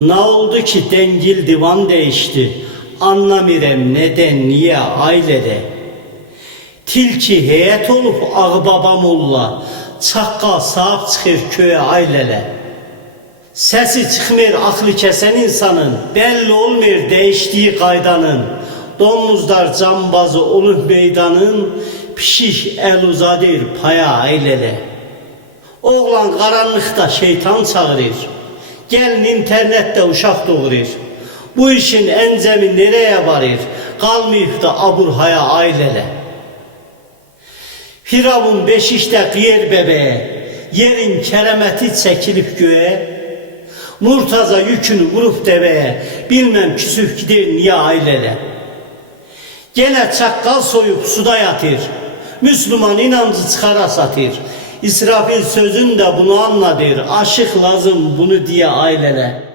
Ne oldu ki dengil divan değişti, anlamirem neden niye ailede. Tilki heyet olup ağbaba molla, çaqqal sahib çıxır köye ailələ. Səsi çıxmır aklı kesen insanın, belli olmur değiştiği qaydanın. Domuzlar cambazı olur meydanın, pişik el uzadır paya ailələ. Oğlan karanlıkta şeytan çağırır, gelin internette uşaq doğurur. Bu işin encemi nereye varır, kalmayıp da aburhaya ailələ. Firavun beşikte kıyır bebeğe, yerin keremeti çekilip göğe. Murtaza yükünü vurup deveye, bilmem küsüp gider niye ailələ. Gene çakkal soyup suda yatır, Müslüman inancı çıkara satır. İsrafil sözün de bunu anladır, aşık lazım bunu diye ailələ.